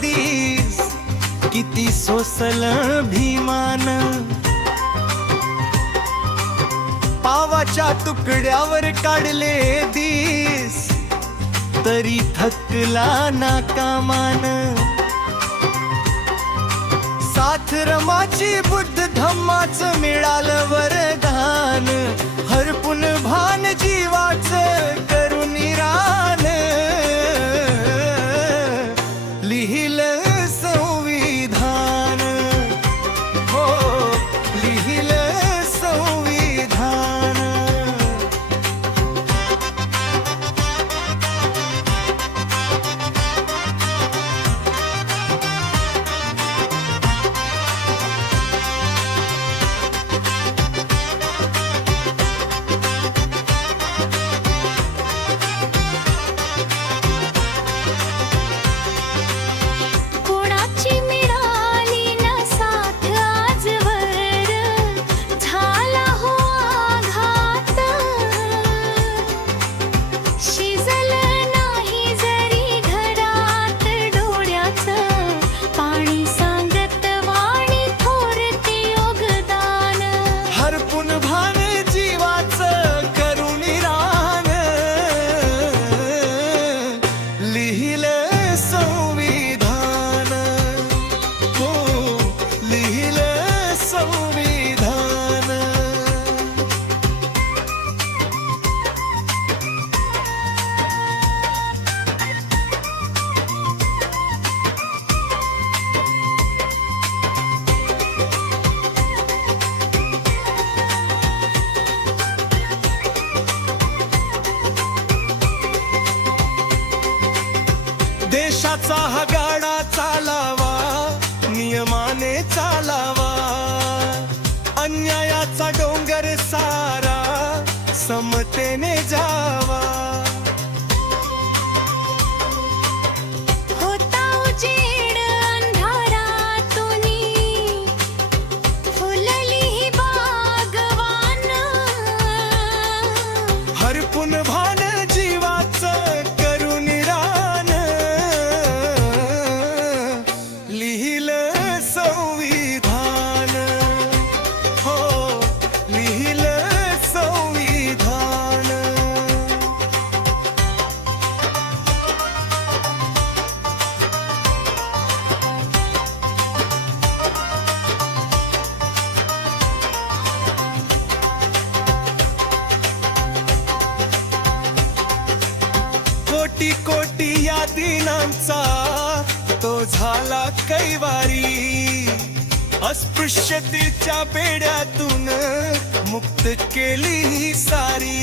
दिस किती सोसल भीमान, पावाच्या तुकड्यावर काढले दिस तरी थकला ना कामान। साथ रमाची बुद्ध धम्माचं मिळालं वरदान, हरपून भान जीवाचं करून रान, लिहिलं संविधान, हो लिहिलं संविधान। देशाचा हा गाडा चालावा, नियमाने चालावा, अन्यायाचा डोंगर सारा समतेने जावा। होता उजेड अंधारातूनी, फुलली ही बागवान, हरपून भान जीवाचं करून रान, लिहिलं संविधान, हो लिहिलं संविधान। कोटी कोटी या दिनांचा तो झाला कैवारी, अस्पृश्यतेच्या बेड्यातून मुक्त केली सारी।